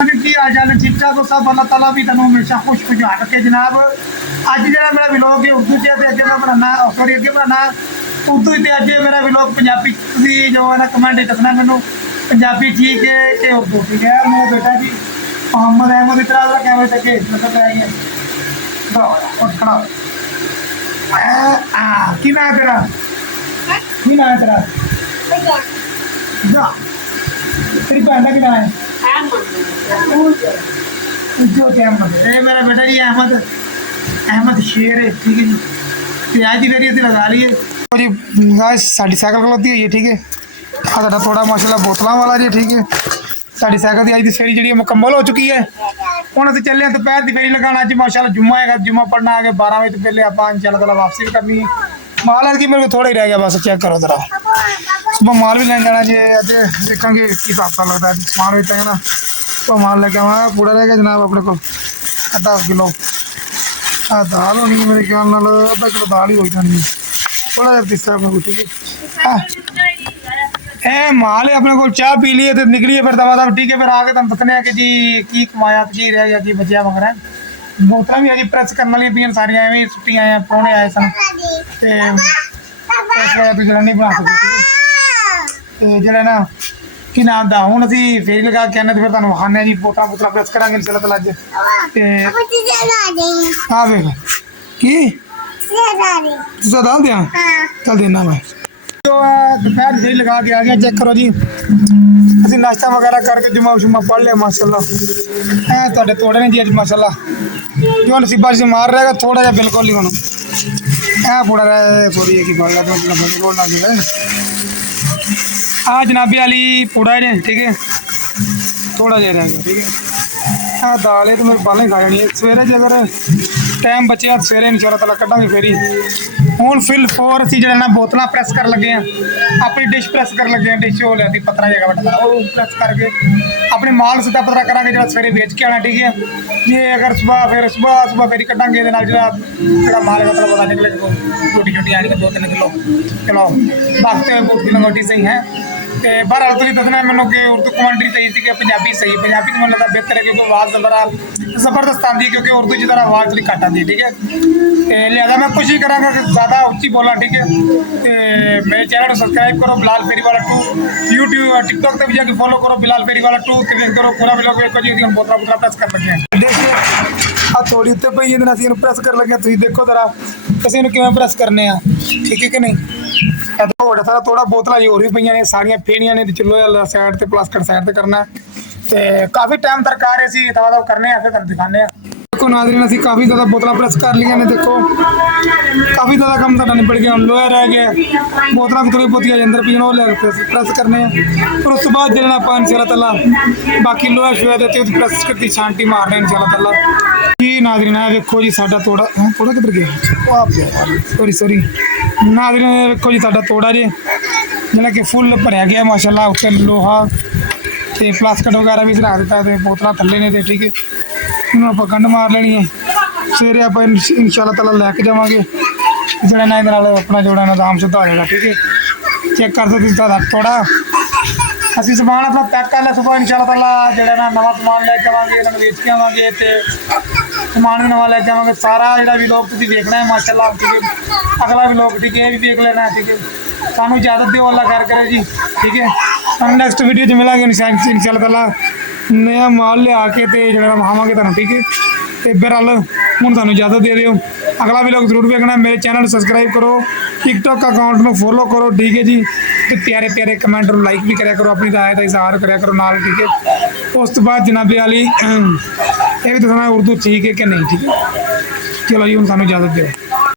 की आ जाने ठीक ठाक हो सब अल्लाह ताला भी तनु हमेशा खुश खुशहाल रखे जनाब। अज जो मेरा विलोग है उर्दू च अगे मैं बनाना सॉरी अगे बनाना उर्दू च अज मेरा विलोग पंजाबी जो है ना कमेंट दसना मैनू पंजाबी ठीक है कि उर्दू ठीक है। मेरा बेटा जी मोहम्मद अहमद इतना कैमरे तक मतलब खड़ा की ना है तेरा की ना है तेरा तेरी भैन का की ना है मेरा बेटा जी अहमद अहमद शेर है ठीक है जी। तो आज की वेरी लगा लीए जी साड़ी साइकिल खलोती हुई है ठीक है। साਡਾ थोड़ा माशाल्लाह बोतलों वाला जी ठीक है। साड़ी साइकिल की अज की फेरी जी मुकम्मल हो चुकी है। हम असं चले दोपहर की फेरी लगाना अज माशाल्लाह जुम्मा है जुम्मा पढ़ना आगे 12 बजे तो पहले आप इंशाल्लाह ताला वापसी भी करनी है। माल की मेरे को थोड़ा ही रह गया बस चेक करो जरा सुबह माल भी लैन जाना जी। अज देखा कि हफ्ता लगता है समान भी ना तो माल लेके आवा पूरा रह गया जनाब अपने को आधा किलो दाल होनी है मेरे ख्याल नाल आधा किलो दाल ही हो जानी थोड़ा जहा तीसरा अपने को ठीक है। ए माल है अपने को चाह पी लिए तो निकलिए फिर दवा दवा ठीक है। फिर आके तुम दसने कि जी की कमाया की रह गया की बचिया मगर बोतल भी अभी प्रेस करने वाली पियाँ सारिया एवं सुट्टी आए परौने आए सन तो जरा नहीं बना सकते जरा ना कि नाम दा हूँ असी फेरी लगा के आने तो फिर तुम विखाने जी बोतल बोतल प्रेस करा इंशाल्लाह ताला अज हाँ वेख की डाल दिया चल देना मैं जो दोपहर फेरी लगा के आ गया चेक करो जी। असी नाश्ता वगैरह करके जुम्मा शुम्मा पढ़ लिया माशाल्लाह थोड़े तोड़े ने जी अज माशाल्लाह जो नसीबा से मार रहेगा थोड़ा जहा बिल्कुल ही होना पूरा थोड़ी की पढ़ लिया जनाबी वाली पूरा है ठीक है थोड़ा जहा रह गया ठीक है। दाल है तो मेरे बालें खा जानी है सवेरे जो अगर टाइम बचे सवेरे इंशाल्लाह ताला कटा फेरी हूँ फिल फोर असी जो बोतल प्रेस कर लगे हैं अपनी डिश प्रेस कर लगे हैं डिश हो लिया पतरा जगह बड़ा वो प्रेस करके अपने माल सीधा पतरा करा जो सवेरे बेच के आना ठीक है। ये अगर सुबह फेरी कटांगे जो माल है मतलब पता निकले छोटी छोटी आनी 2-3 किलो चलो बाकी लंगोटी सही है। तो बहरहाल तुम दसना मैंने कि उर्दू कमेंट्री सही थी कि पंजाबी सही पंजाबी तो मतलब बेहतर है क्योंकि आवाज़ जरा जबरदस्त आती है क्योंकि उर्दू की तरह आवाज़ थोड़ी घट आती है ठीक है। लिहाजा मैं कोशिश करा कि ज़्यादा उच्ची बोलना ठीक है। तो मेरे चैनल को सब्सक्राइब करो बिलाल फेरी वाला 2 यूट्यूब टिकटॉक पर भी जाके फॉलो करो बिलाल फेरी वाला 2 तो देख करो पूरा व्लॉग देखो जी हम बोतला बोतला प्रेस कर लगे देखिए आ थोड़ी उत्ते पई है असं प्रेस कर लगे तुम देखो जरा किसी ने किवें प्रेस करने ठीक है कि नहीं। थोड़ा सारा थोड़ा बोतल जी होर भी पई ने सारिया फेनिया ने चलो साइड से प्लास्टिक साइड से करना तो काफ़ी टाइम तक आ रहे दवा दवा करने फिर तुम दिखाने देखो नाज़रीन असी काफ़ी ज़्यादा बोतल प्रेस कर लिया ने देखो काफ़ी ज़्यादा काम साडा निपट गया लोहा रह गया बोतल भी थोड़ी बहुत अंदर पीन वो प्रेस करने फिर उस बाद जो आप इंशाल्लाह ताला बाकी लोहा शोहा देते प्रेस करती छांटी मारने इंशाल्लाह ताला जी। नाज़रीन है देखो जी साडा तोड़ा थोड़ा किधर गया सॉरी नाज़रीन देखो जी साडा तोड़ा जी जिला कि फुल भरया गया माशाल्लाह उत्ते लोहा तो प्लास्टिक वगैरह भी चढ़ा दिता तो बोतल थले ने तो ठीक है इन्होंने आप गंढ मार लेनी है सवेरे आप इंशाल्लाह ताला लैके जावांगे जरा ना अपना जोड़ा निजाम सीधा हो जाएगा ठीक है। चेक कर सकते थोड़ा असी समान अपना पैक कर लिया सुबह इंशाल्लाह ताला जरा ना नवा समान लैके आवांगे इन्होंने बेच के आवांगे तो समान भी नवा लैके आवांगे सारा जो व्लॉग तुम देखना है माशाल्लाह ठीक है। अगला व्लॉग ठीक है ये भी देख लेना है ठीक है। सानू इजाजत दो अल्लाह खैर करे जी ठीक है। हम नेक्स्ट वीडियो च मिलांगे इंशाल्लाह ताला नया माल लिया के जो विखावांगे तुहानू ठीक है। तो बहरहाल हूँ सानू इजाजत दे दिओ अगला व्लॉग जरूर देखना मेरे चैनल को सब्सक्राइब करो टिकटॉक अकाउंट में फॉलो करो ठीक है जी। तो प्यारे प्यारे कमेंट लाइक भी कराया करो अपनी राय का इजहार कराया करो नाल ठीक है। उस तो बाद जनाबे वाली ये भी दसना उर्दू ठीक है कि नहीं ठीक है। चलो जी हूँ सानू इजाजत दो।